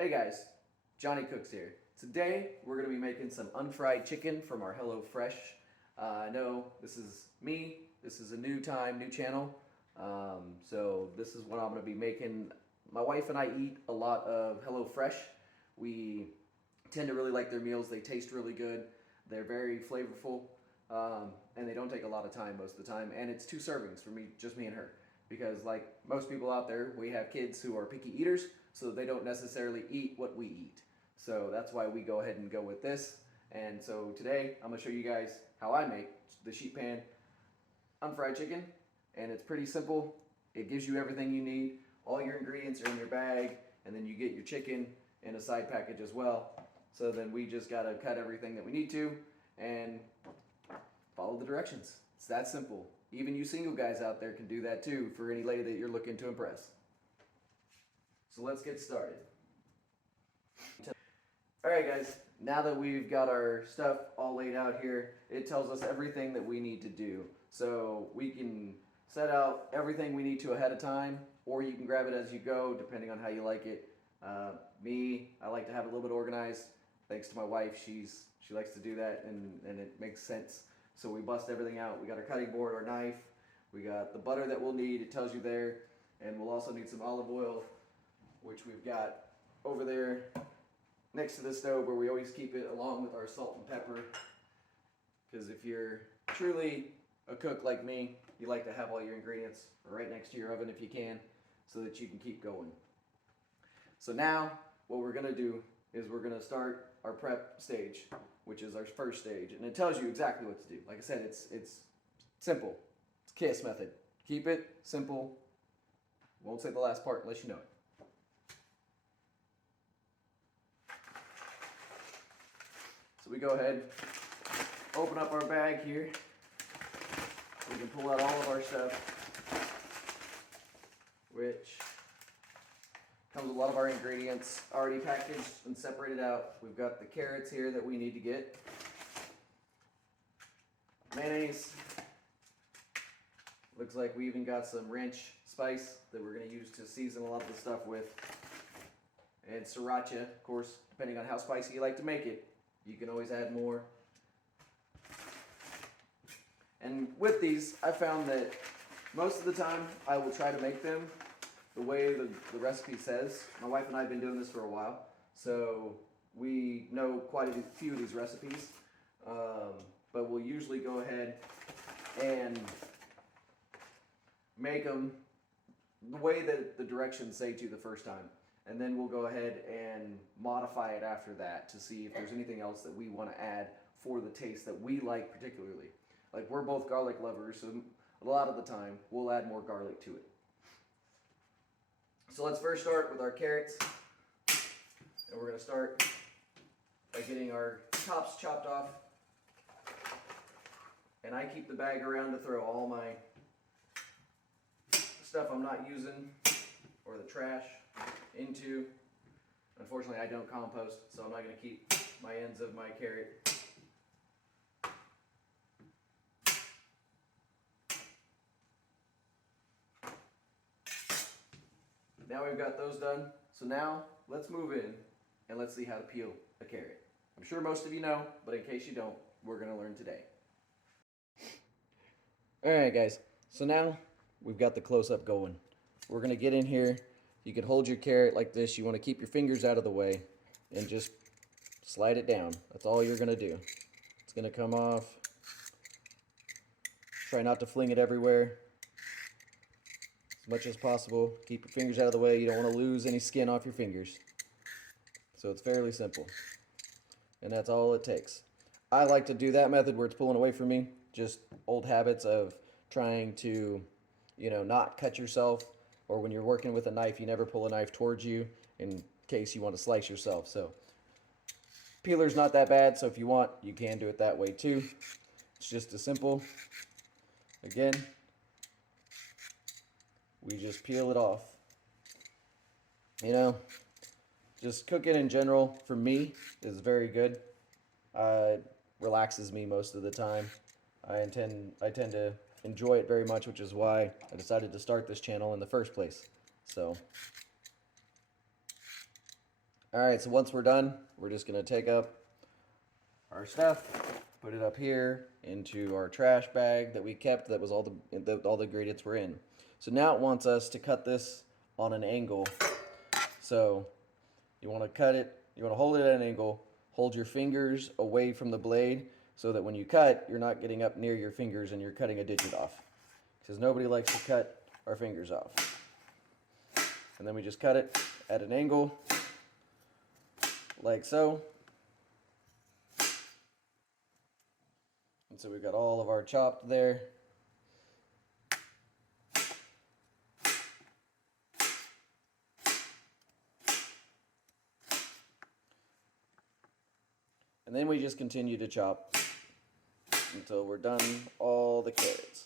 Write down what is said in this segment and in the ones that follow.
Hey guys, Johnny Cooks here. Today we're going to be making some unfried chicken from our HelloFresh. I know this is me, this is a new channel, so this is what I'm going to be making. My wife and I eat a lot of HelloFresh. We tend to really like their meals. They taste really good, they're very flavorful, and they don't take a lot of time most of the time, and it's 2 servings for me, just me and her. Because like most people out there, we have kids who are picky eaters, so they don't necessarily eat what we eat. So that's why we go ahead and go with this. And so today, I'm gonna show you guys how I make the sheet pan unfried chicken. And it's pretty simple. It gives you everything you need. All your ingredients are in your bag, and then you get your chicken in a side package as well. So then we just gotta cut everything that we need to and follow the directions. It's that simple. Even you single guys out there can do that too for any lady that you're looking to impress. So let's get started. Alright guys, now that we've got our stuff all laid out here, it tells us everything that we need to do. So we can set out everything we need to ahead of time, or you can grab it as you go depending on how you like it. Me, I like to have it a little bit organized. Thanks to my wife, she likes to do that, and it makes sense. So we bust everything out. We got our cutting board, our knife, we got the butter that we'll need, it tells you there, and we'll also need some olive oil, which we've got over there next to the stove where we always keep it, along with our salt and pepper. Because if you're truly a cook like me, you like to have all your ingredients right next to your oven if you can, so that you can keep going. So now what we're gonna do is we're gonna start our prep stage, which is our first stage, and it tells you exactly what to do. Like I said, it's simple. It's KISS method. Keep it simple. Won't say the last part unless you know it. So we go ahead, open up our bag here. We can pull out all of our stuff, which comes with a lot of our ingredients already packaged and separated out. We've got the carrots here that we need to get. Mayonnaise. Looks like we even got some ranch spice that we're going to use to season a lot of the stuff with. And sriracha, of course, depending on how spicy you like to make it. You can always add more. And with these, I found that most of the time I will try to make them the way the recipe says. My wife and I have been doing this for a while, so we know quite a few of these recipes. But we'll usually go ahead and make them the way that the directions say to the first time. And then we'll go ahead and modify it after that to see if there's anything else that we want to add for the taste that we like particularly. Like, we're both garlic lovers, so a lot of the time we'll add more garlic to it. So let's first start with our carrots. And we're going to start by getting our tops chopped off. And I keep the bag around to throw all my stuff I'm not using or the trash into. Unfortunately, I don't compost, so I'm not going to keep my ends of my carrot. Now we've got those done, so now let's move in and let's see how to peel a carrot. I'm sure most of you know, but in case you don't, we're going to learn today. Alright guys, so now we've got the close-up going. We're going to get in here. You can hold your carrot like this. You want to keep your fingers out of the way and just slide it down. That's all you're going to do. It's going to come off. Try not to fling it everywhere. As much as possible. Keep your fingers out of the way. You don't want to lose any skin off your fingers. So it's fairly simple. And that's all it takes. I like to do that method where it's pulling away from me. Just old habits of trying to, not cut yourself. Or when you're working with a knife, you never pull a knife towards you in case you want to slice yourself. So peeler's not that bad, so if you want, you can do it that way too. It's just as simple. Again, we just peel it off. Just cooking in general, for me, is very good. It relaxes me most of the time. I tend to enjoy it very much, which is why I decided to start this channel in the first place. So All right, so once we're done, we're just gonna take up our stuff, put it up here into our trash bag that we kept that was all the ingredients were in. So now it wants us to cut this on an angle. So you want to cut it, you want to hold it at an angle, hold your fingers away from the blade so that when you cut, you're not getting up near your fingers and you're cutting a digit off. Because nobody likes to cut our fingers off. And then we just cut it at an angle, like so. And so we've got all of our chopped there. And then we just continue to chop until we're done all the carrots.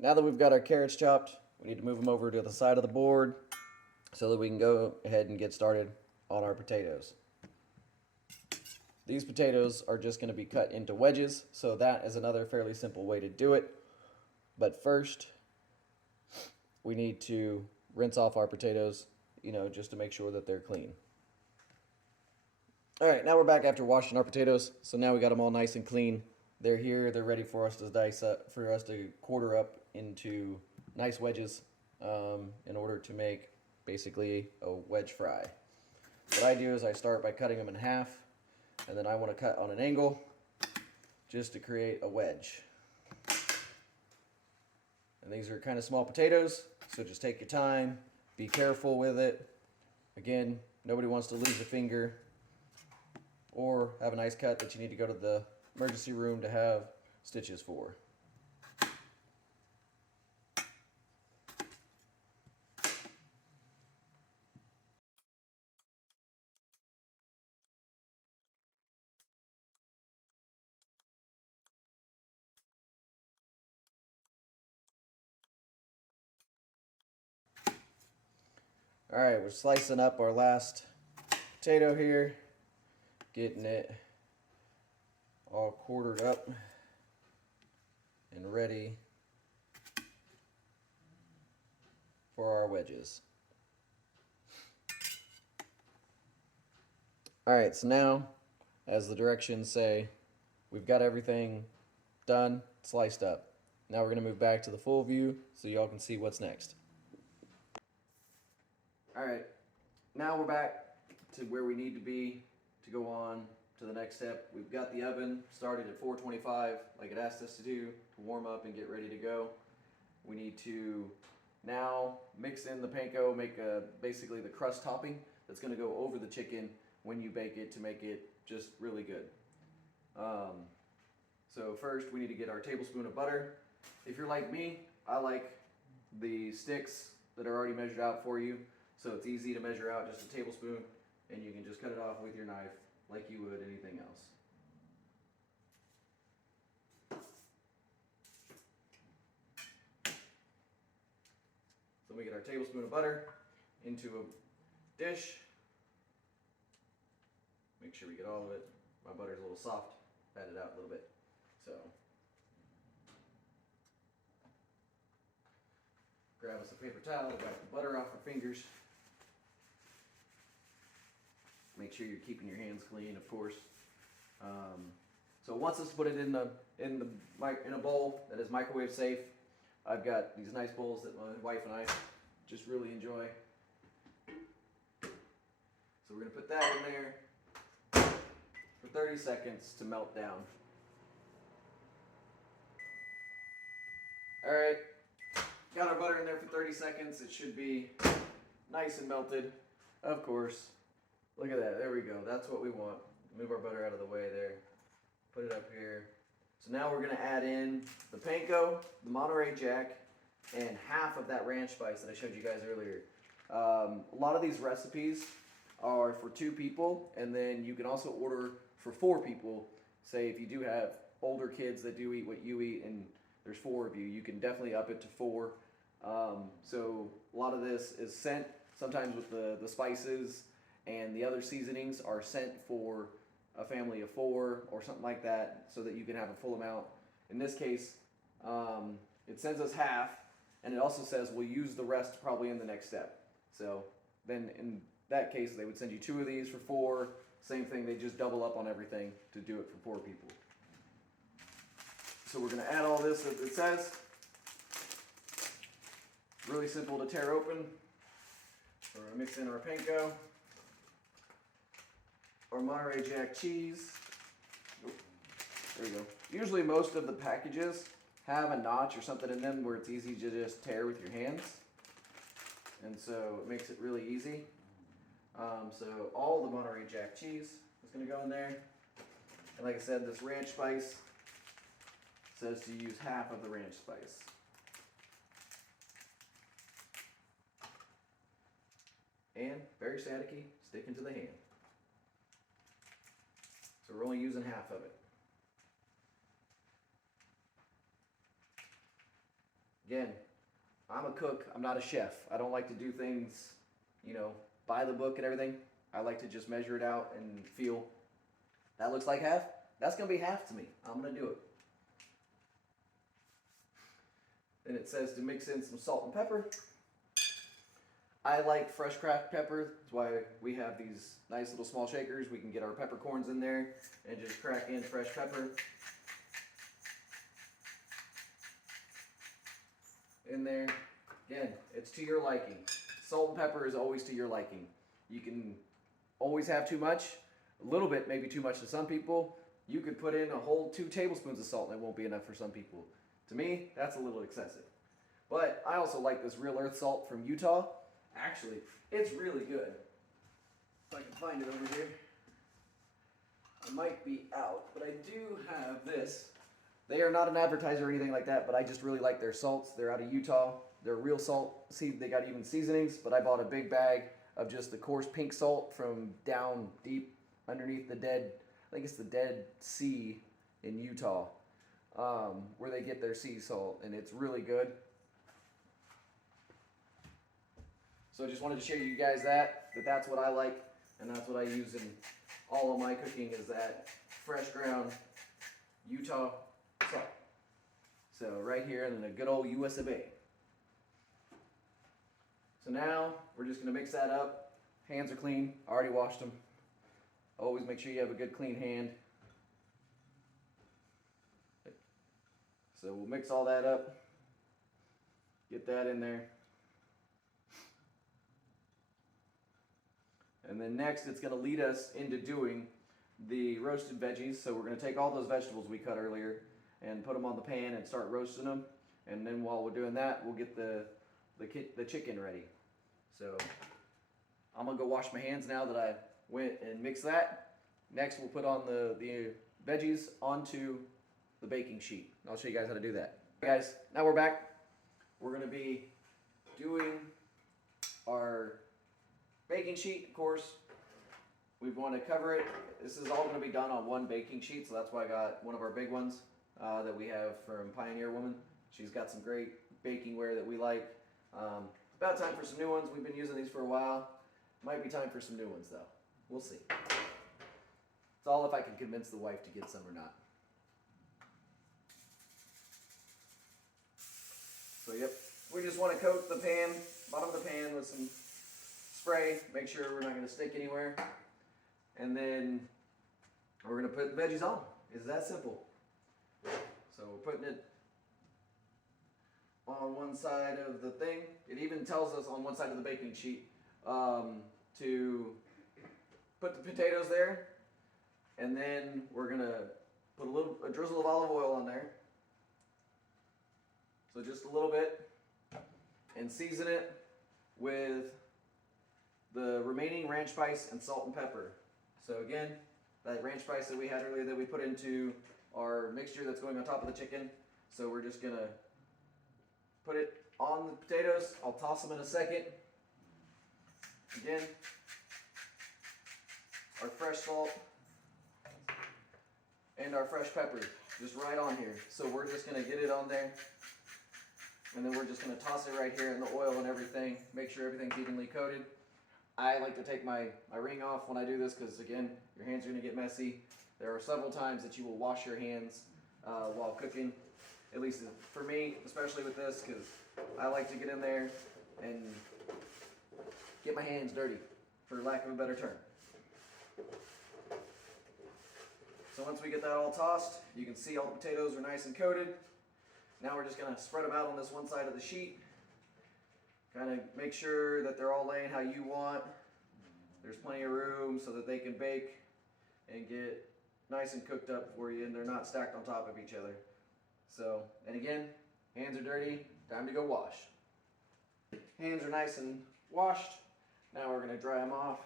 Now that we've got our carrots chopped, we need to move them over to the side of the board so that we can go ahead and get started on our potatoes. These potatoes are just going to be cut into wedges, so that is another fairly simple way to do it. But first, we need to rinse off our potatoes, just to make sure that they're clean. All right, now we're back after washing our potatoes. So now we got them all nice and clean. They're here. They're ready for us to dice up, for us to quarter up into nice wedges in order to make basically a wedge fry. What I do is I start by cutting them in half, and then I want to cut on an angle just to create a wedge. And these are kind of small potatoes, so just take your time, be careful with it. Again, nobody wants to lose a finger or have a nice cut that you need to go to the emergency room to have stitches for. All right, we're slicing up our last potato here, getting it all quartered up and ready for our wedges. All right, so now, as the directions say, we've got everything done, sliced up. Now we're gonna move back to the full view so y'all can see what's next. All right, now we're back to where we need to be to go on to the next step. We've got the oven started at 425 like it asked us to do to warm up and get ready to go. We need to now mix in the panko, make basically the crust topping that's going to go over the chicken when you bake it to make it just really good. So first we need to get our tablespoon of butter. If you're like me, I like the sticks that are already measured out for you. So it's easy to measure out just a tablespoon, and you can just cut it off with your knife like you would anything else. So we get our tablespoon of butter into a dish. Make sure we get all of it. My butter's a little soft, pat it out a little bit. So grab us a paper towel, wipe the butter off our fingers. Make sure you're keeping your hands clean, of course. So it wants us to put it in a bowl that is microwave safe. I've got these nice bowls that my wife and I just really enjoy. So we're gonna put that in there for 30 seconds to melt down. All right, got our butter in there for 30 seconds. It should be nice and melted, of course. Look at that, there we go. That's what we want. Move our butter out of the way there. Put it up here. So now we're gonna add in the panko, the Monterey Jack, and half of that ranch spice that I showed you guys earlier. A lot of these recipes are for 2 people, and then you can also order for 4 people. Say if you do have older kids that do eat what you eat, and there's 4 of you. You can definitely up it to 4. So a lot of this is sent sometimes with the spices, and the other seasonings are sent for a family of 4 or something like that, so that you can have a full amount. In this case, it sends us half, and it also says we'll use the rest probably in the next step. So then in that case, they would send you 2 of these for 4. Same thing, they just double up on everything to do it for 4 people. So we're going to add all this that it says. Really simple to tear open. We're going to mix in our panko, our Monterey Jack cheese. Oop, there we go. Usually most of the packages have a notch or something in them where it's easy to just tear with your hands. And so it makes it really easy. So all the Monterey Jack cheese is going to go in there. And like I said, this ranch spice says to use half of the ranch spice. And very staticky, sticking to the hand. So we're only using half of it. Again, I'm a cook, I'm not a chef. I don't like to do things, by the book and everything. I like to just measure it out and feel, that looks like half. That's going to be half to me. I'm going to do it. Then it says to mix in some salt and pepper. I like fresh cracked pepper. That's why we have these nice little small shakers. We can get our peppercorns in there and just crack in fresh pepper. In there. Again, it's to your liking. Salt and pepper is always to your liking. You can always have too much. A little bit maybe too much to some people. You could put in a whole 2 tablespoons of salt and it won't be enough for some people. To me, that's a little excessive. But I also like this Real Earth salt from Utah. Actually, it's really good. If I can find it over here. I might be out, but I do have this. They are not an advertiser or anything like that, but I just really like their salts. They're out of Utah. They're real salt. See, they got even seasonings, but I bought a big bag of just the coarse pink salt from down deep underneath the Dead, I think it's the Dead Sea in Utah, where they get their sea salt, and it's really good. So I just wanted to share you guys that's what I like, and that's what I use in all of my cooking, is that fresh ground Utah salt. So right here, and then a good old US of A. So now we're just going to mix that up. Hands are clean. I already washed them. Always make sure you have a good clean hand. So we'll mix all that up. Get that in there. And then next it's going to lead us into doing the roasted veggies. So we're going to take all those vegetables we cut earlier and put them on the pan and start roasting them. And then while we're doing that, we'll get the chicken ready. So I'm going to go wash my hands now that I went and mixed that. Next we'll put on the veggies onto the baking sheet. I'll show you guys how to do that. Okay, guys, now we're back. We're going to be doing our baking sheet, of course. We want to cover it. This is all going to be done on one baking sheet, so that's why I got one of our big ones that we have from Pioneer Woman. She's got some great baking ware that we like. About time for some new ones. We've been using these for a while. Might be time for some new ones though. We'll see. It's all if I can convince the wife to get some or not. So yep, we just want to coat the pan, bottom of the pan with some spray. Make sure we're not going to stick anywhere. And then we're going to put the veggies on. It's that simple. So we're putting it on one side of the thing. It even tells us on one side of the baking sheet to put the potatoes there, and then we're gonna put a drizzle of olive oil on there, so just a little bit, and season it with the remaining ranch spice and salt and pepper. So again, that ranch spice that we had earlier that we put into our mixture that's going on top of the chicken. So we're just gonna put it on the potatoes. I'll toss them in a second. Again, our fresh salt and our fresh pepper. just right on here. So we're just gonna get it on there, and then we're just gonna toss it right here in the oil and everything, make sure everything's evenly coated. I like to take my ring off when I do this because, again, your hands are gonna get messy. There are several times that you will wash your hands while cooking, at least for me, especially with this, because I like to get in there and get my hands dirty, for lack of a better term. So once we get that all tossed, you can see all the potatoes are nice and coated. Now we're just going to spread them out on this one side of the sheet. Kind of make sure that they're all laying how you want. There's plenty of room so that they can bake and get nice and cooked up for you, and they're not stacked on top of each other. So, and again, hands are dirty, time to go wash. Hands are nice and washed. Now we're going to dry them off.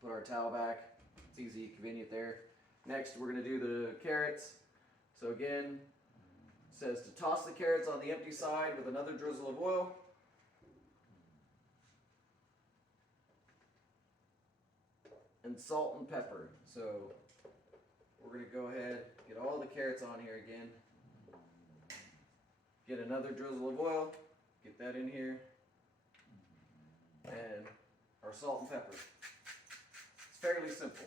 Put our towel back. It's easy, convenient there. Next, we're going to do the carrots. So again, it says to toss the carrots on the empty side with another drizzle of oil. And salt and pepper. So we're going to go ahead, get all the carrots on here again. Get another drizzle of oil. Get that in here. And our salt and pepper. It's fairly simple.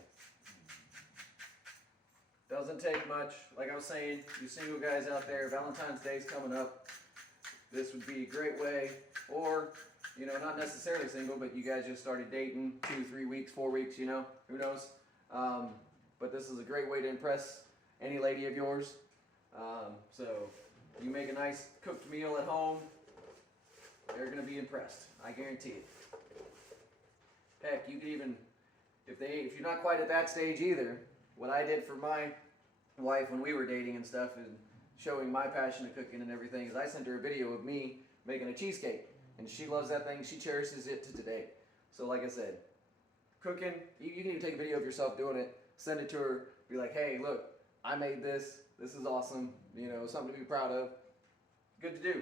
Doesn't take much. Like I was saying, you single guys out there, Valentine's Day's coming up. This would be a great way, or, you know, not necessarily single, but you guys just started dating 2, 3 weeks, 4 weeks, you know, who knows. But this is a great way to impress any lady of yours. So you make a nice cooked meal at home, they're going to be impressed. I guarantee it. Heck, you could even, if you're not quite at that stage either, what I did for my wife when we were dating and stuff and showing my passion of cooking and everything is I sent her a video of me making a cheesecake. And she loves that thing. She cherishes it to today. So like I said, cooking, you can even take a video of yourself doing it, send it to her, be like, hey, look, I made this. This is awesome. You know, something to be proud of. Good to do.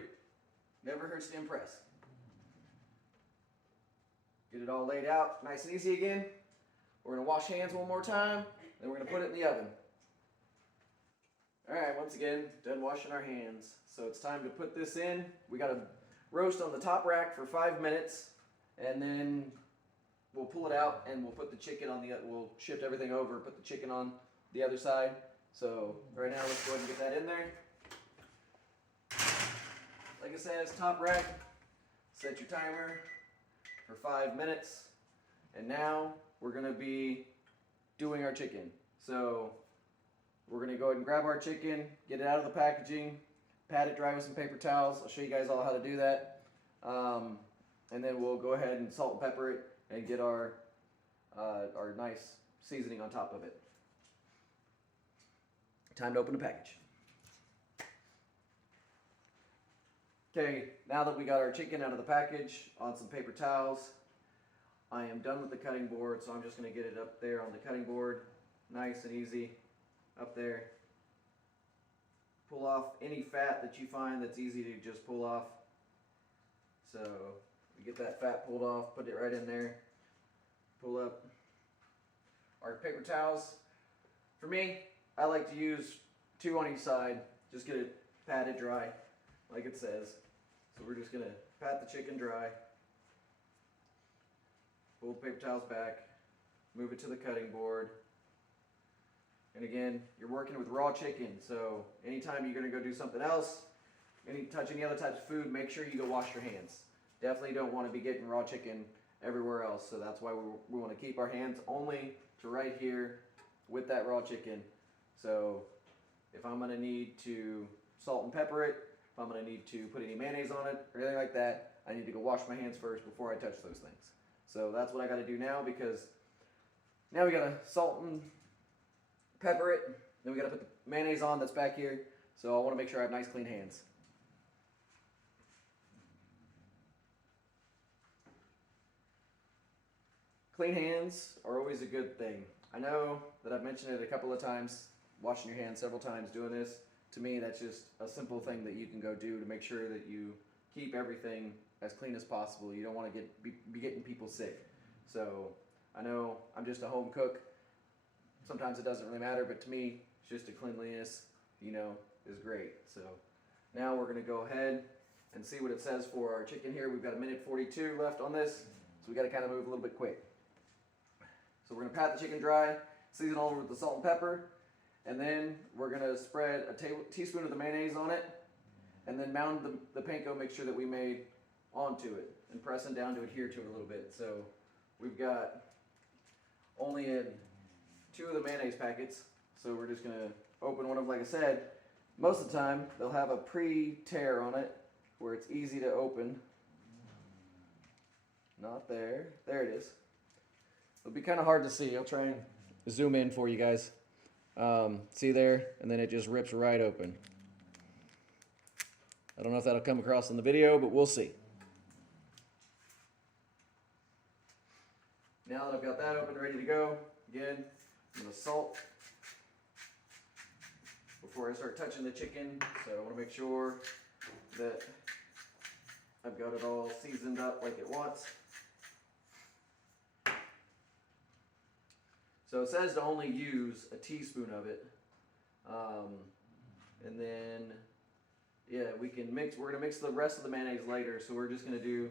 Never hurts to impress. Get it all laid out, nice and easy again. We're going to wash hands one more time, then we're going to put it in the oven. Alright, once again, done washing our hands. So it's time to put this in. We got to roast on the top rack for 5 minutes, and then we'll pull it out and we'll put the chicken on we'll shift everything over, put the chicken on the other side. So right now, let's go ahead and get that in there. Like I said, it's top rack. Set your timer for 5 minutes. And now we're going to be doing our chicken. So we're going to go ahead and grab our chicken, get it out of the packaging, pat it dry with some paper towels. I'll show you guys all how to do that. And then we'll go ahead and salt and pepper it and get our nice seasoning on top of it. Time to open the package. Okay, now that we got our chicken out of the package on some paper towels, I am done with the cutting board, so I'm just going to get it up there on the cutting board, nice and easy, up there. Pull off any fat that you find that's easy to just pull off. So we get that fat pulled off, put it right in there, pull up our paper towels. For me, I like to use 2 on each side, just get it patted dry, like it says. So we're just going to pat the chicken dry, pull the paper towels back, move it to the cutting board. And again, you're working with raw chicken, so anytime you're going to go do something else, touch any other types of food, make sure you go wash your hands. Definitely don't want to be getting raw chicken everywhere else, so that's why we want to keep our hands only to right here with that raw chicken. So if I'm going to need to salt and pepper it, if I'm going to need to put any mayonnaise on it or anything like that, I need to go wash my hands first before I touch those things. So that's what I got to do now, because now we got to salt and pepper it, then we got to put the mayonnaise on that's back here. So I want to make sure I have nice clean hands. Clean hands are always a good thing. I know that I've mentioned it a couple of times, washing your hands several times, doing this. To me, that's just a simple thing that you can go do to make sure that you keep everything as clean as possible. You don't want to be getting people sick. So I know I'm just a home cook. Sometimes it doesn't really matter, but to me, it's just a cleanliness, you know, is great. So now we're gonna go ahead and see what it says for our chicken here. We've got a minute 42 left on this, so we gotta kind of move a little bit quick. So we're gonna pat the chicken dry, season all over with the salt and pepper, and then we're gonna spread a teaspoon of the mayonnaise on it, and then mound the panko mixture that we made onto it, and pressing down to adhere to it a little bit. So we've got only 2 of the mayonnaise packets, so we're just gonna open one of them. Like I said, most of the time they'll have a pre-tear on it where it's easy to open. Not there. There it is. It'll be kind of hard to see. I'll try and zoom in for you guys. See there? And then it just rips right open. I don't know if that'll come across in the video, but we'll see. Now that I've got that open, ready to go, again, I'm going to salt before I start touching the chicken. So I want to make sure that I've got it all seasoned up like it wants. So it says to only use a teaspoon of it. And then, yeah, we can mix, we're gonna mix the rest of the mayonnaise later, so we're just gonna do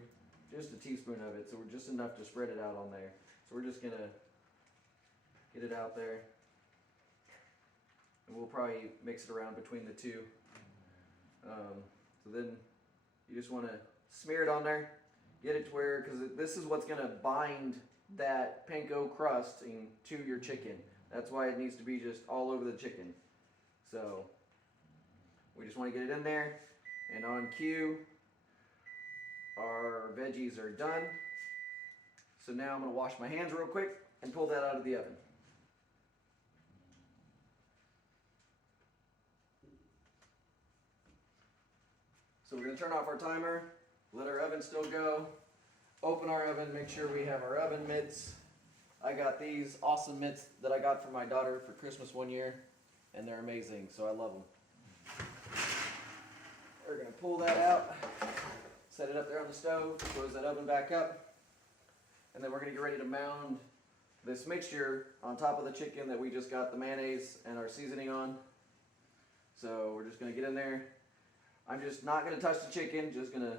just a teaspoon of it. So we're just enough to spread it out on there. So we're just gonna get it out there. And we'll probably mix it around between the two. So then you just wanna smear it on there, get it to where, because this is what's gonna bind that panko crusting to your chicken. That's why it needs to be just all over the chicken. So we just want to get it in there, and on cue, our veggies are done. So now I'm going to wash my hands real quick and pull that out of the oven. So we're going to turn off our timer, let our oven still go, open our oven, make sure we have our oven mitts. I got these awesome mitts that I got for my daughter for Christmas one year, and they're amazing, so I love them. We're going to pull that out, set it up there on the stove, close that oven back up, and then we're going to get ready to mound this mixture on top of the chicken that we just got the mayonnaise and our seasoning on. So we're just going to get in there. I'm just not going to touch the chicken, just going to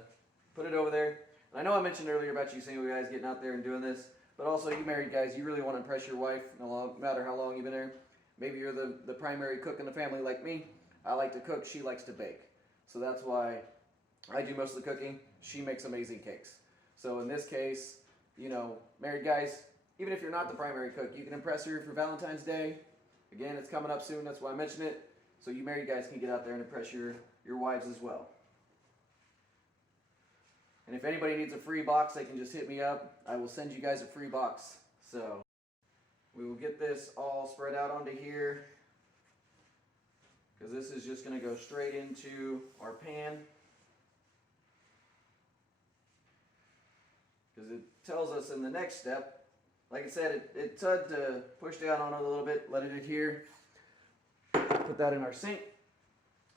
put it over there. And I know I mentioned earlier about you single guys getting out there and doing this, but also you married guys, you really want to impress your wife, no matter how long you've been there. Maybe you're the primary cook in the family like me. I like to cook, she likes to bake. So that's why I do most of the cooking. She makes amazing cakes. So in this case, you know, married guys, even if you're not the primary cook, you can impress her for Valentine's Day. Again, it's coming up soon, that's why I mentioned it. So you married guys can get out there and impress your wives as well. And if anybody needs a free box, they can just hit me up. I will send you guys a free box. So we will get this all spread out onto here, because this is just going to go straight into our pan. Because it tells us in the next step, like I said, it said to push down on it a little bit, let it adhere. Put that in our sink.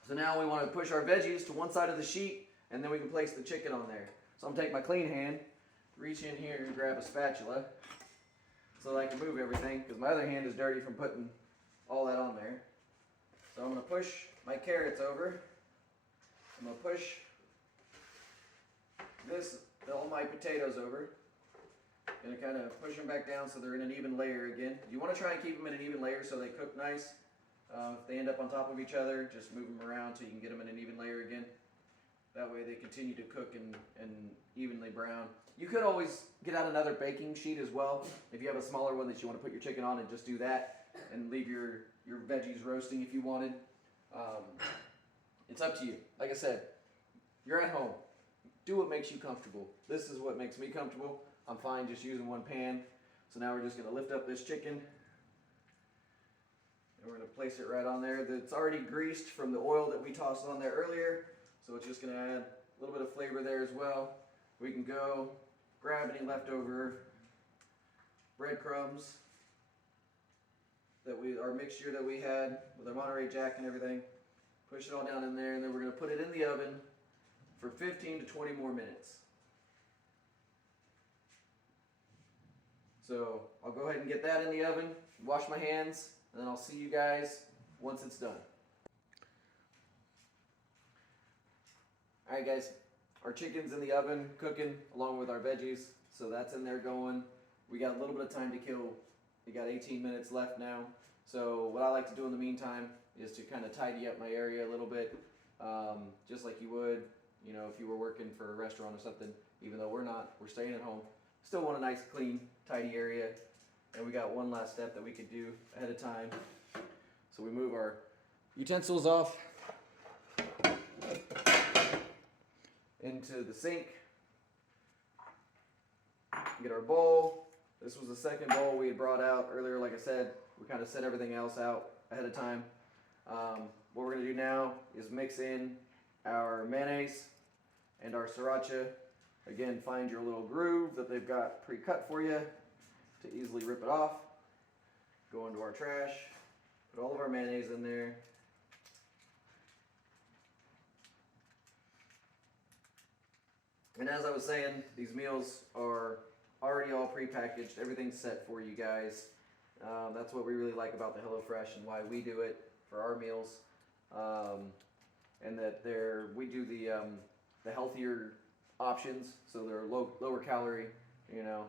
So now we want to push our veggies to one side of the sheet, and then we can place the chicken on there. So I'm going to take my clean hand, reach in here and grab a spatula so that I can move everything, because my other hand is dirty from putting all that on there. So I'm going to push my carrots over. I'm going to push all my potatoes over. Going to kind of push them back down so they're in an even layer again. You want to try and keep them in an even layer so they cook nice. If they end up on top of each other, just move them around so you can get them in an even layer again. That way they continue to cook and evenly brown. You could always get out another baking sheet as well. If you have a smaller one that you want to put your chicken on, and just do that and leave your veggies roasting if you wanted. It's up to you. Like I said, you're at home. Do what makes you comfortable. This is what makes me comfortable. I'm fine just using one pan. So now we're just going to lift up this chicken. And we're going to place it right on there. It's already greased from the oil that we tossed on there earlier. So it's just going to add a little bit of flavor there as well. We can go grab any leftover breadcrumbs our mixture that we had with our Monterey Jack and everything. Push it all down in there, and then we're going to put it in the oven for 15 to 20 more minutes. So I'll go ahead and get that in the oven, wash my hands, and then I'll see you guys once it's done. Alright guys, our chicken's in the oven cooking along with our veggies, so that's in there going. We got a little bit of time to kill. We got 18 minutes left now. So what I like to do in the meantime is to kind of tidy up my area a little bit, just like you would, you know, if you were working for a restaurant or something. Even though we're not, we're staying at home. Still want a nice, clean, tidy area. And we got one last step that we could do ahead of time. So we move our utensils off into the sink. Get our bowl. This was the second bowl we had brought out earlier. Like I said, we kind of set everything else out ahead of time. What we're going to do now is mix in our mayonnaise and our sriracha. Again, find your little groove that they've got pre-cut for you to easily rip it off. Go into our trash. Put all of our mayonnaise in there. And as I was saying, these meals are already all pre-packaged. Everything's set for you guys. That's what we really like about the HelloFresh and why we do it for our meals. And that we do the healthier options, so they're lower calorie, you know,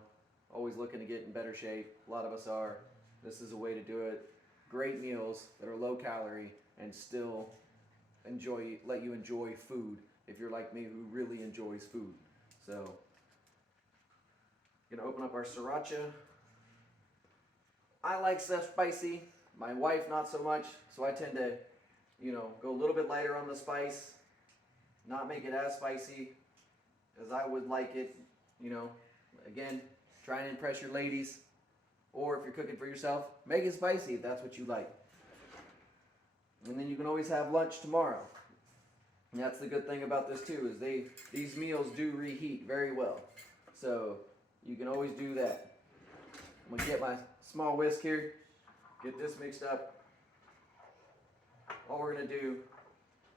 always looking to get in better shape. A lot of us are. This is a way to do it. Great meals that are low calorie and still let you enjoy food if you're like me who really enjoys food. So, gonna open up our sriracha. I like stuff spicy. My wife not so much, so I tend to, you know, go a little bit lighter on the spice, not make it as spicy as I would like it. You know, again, try and impress your ladies, or if you're cooking for yourself, make it spicy if that's what you like. And then you can always have lunch tomorrow. And that's the good thing about this too, is these meals do reheat very well. So you can always do that. I'm gonna get my small whisk here, get this mixed up. All we're gonna do,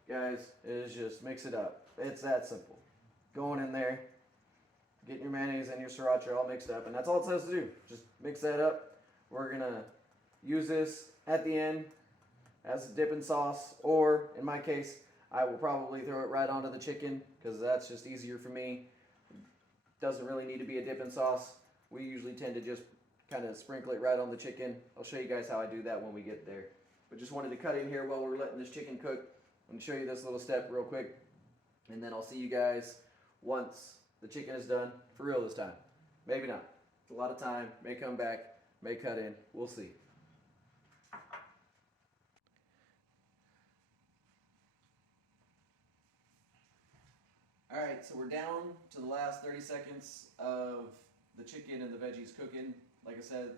guys, is just mix it up. It's that simple. Going in there, getting your mayonnaise and your sriracha all mixed up, and that's all it says to do. Just mix that up. We're gonna use this at the end as a dipping sauce, or in my case, I will probably throw it right onto the chicken because that's just easier for me. Doesn't really need to be a dipping sauce. We usually tend to just kind of sprinkle it right on the chicken. I'll show you guys how I do that when we get there. But just wanted to cut in here while we're letting this chicken cook and show you this little step real quick. And then I'll see you guys once the chicken is done, for real this time. Maybe not. It's a lot of time. May come back, may cut in. We'll see. Alright, so we're down to the last 30 seconds of the chicken and the veggies cooking. Like I said,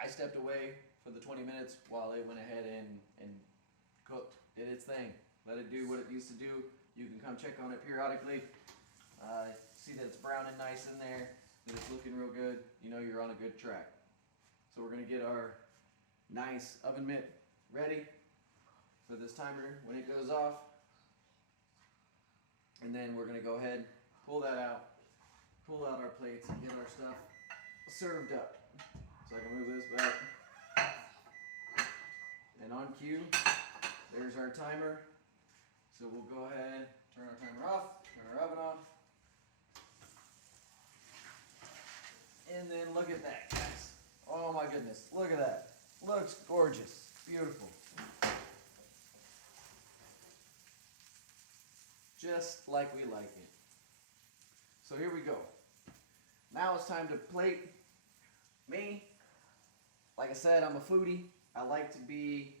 I stepped away for the 20 minutes while it went ahead and cooked, did its thing. Let it do what it used to do. You can come check on it periodically. See that it's brown and nice in there, that it's looking real good. You know you're on a good track. So we're going to get our nice oven mitt ready for this timer when it goes off. And then we're going to go ahead, pull that out, pull out our plates, and get our stuff served up. So I can move this back. And on cue, there's our timer. So we'll go ahead, turn our timer off, turn our oven off. And then look at that, guys. Oh my goodness, look at that. Looks gorgeous, beautiful. Just like we like it. So here we go. Now it's time to plate. Me, like I said, I'm a foodie. I like to be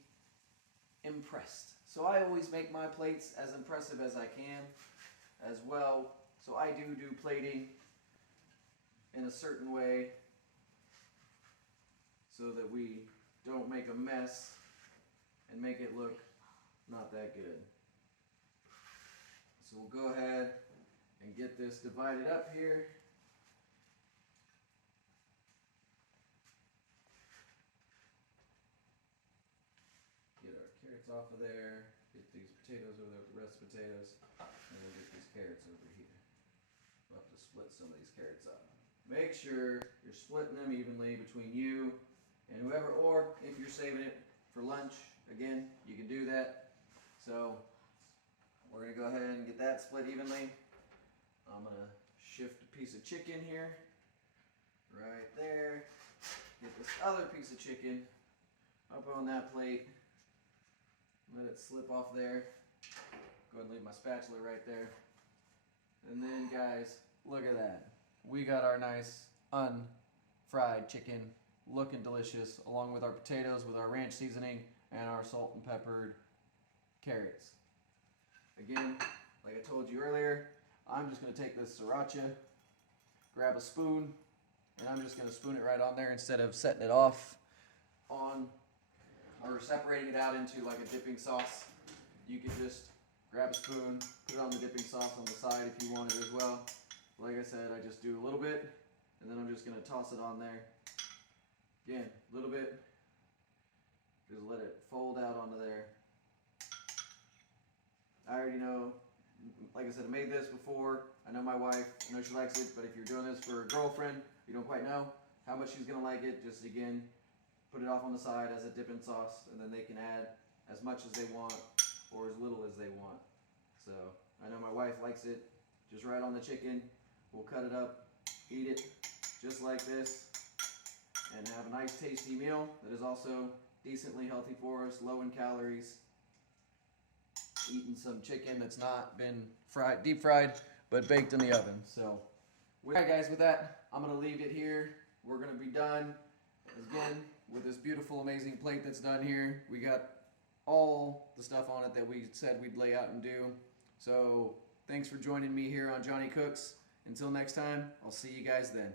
impressed. So I always make my plates as impressive as I can as well. So I do plating in a certain way so that we don't make a mess and make it look not that good. So we'll go ahead and get this divided up here. Get our carrots off of there. Get these potatoes over there with the rest of the potatoes. And we'll get these carrots over here. We'll have to split some of these carrots up. make sure you're splitting them evenly between you and whoever, or if you're saving it for lunch, again, you can do that. So we're gonna go ahead and get that split evenly. I'm gonna shift a piece of chicken here, right there. Get this other piece of chicken up on that plate. Let it slip off there. Go ahead and leave my spatula right there. And then guys, look at that. We got our nice unfried chicken, looking delicious, along with our potatoes with our ranch seasoning and our salt and peppered carrots. Again, like I told you earlier, I'm just going to take this sriracha, grab a spoon, and I'm just going to spoon it right on there instead of setting it off on or separating it out into like a dipping sauce. You can just grab a spoon, put it on the dipping sauce on the side if you want it as well. Like I said, I just do a little bit, and then I'm just going to toss it on there. Again, a little bit. Just let it fold out onto there. I already know, like I said, I made this before. I know my wife, I know she likes it, but if you're doing this for a girlfriend, you don't quite know how much she's going to like it. Just again, put it off on the side as a dipping sauce, and then they can add as much as they want or as little as they want. So I know my wife likes it just right on the chicken. We'll cut it up, eat it just like this, and have a nice tasty meal that is also decently healthy for us, low in calories. Eating some chicken that's not been fried, deep fried, but baked in the oven. So, alright guys, with that, I'm going to leave it here. We're going to be done, again, with this beautiful, amazing plate that's done here. We got all the stuff on it that we said we'd lay out and do. So, thanks for joining me here on Johnny Cooks. Until next time, I'll see you guys then.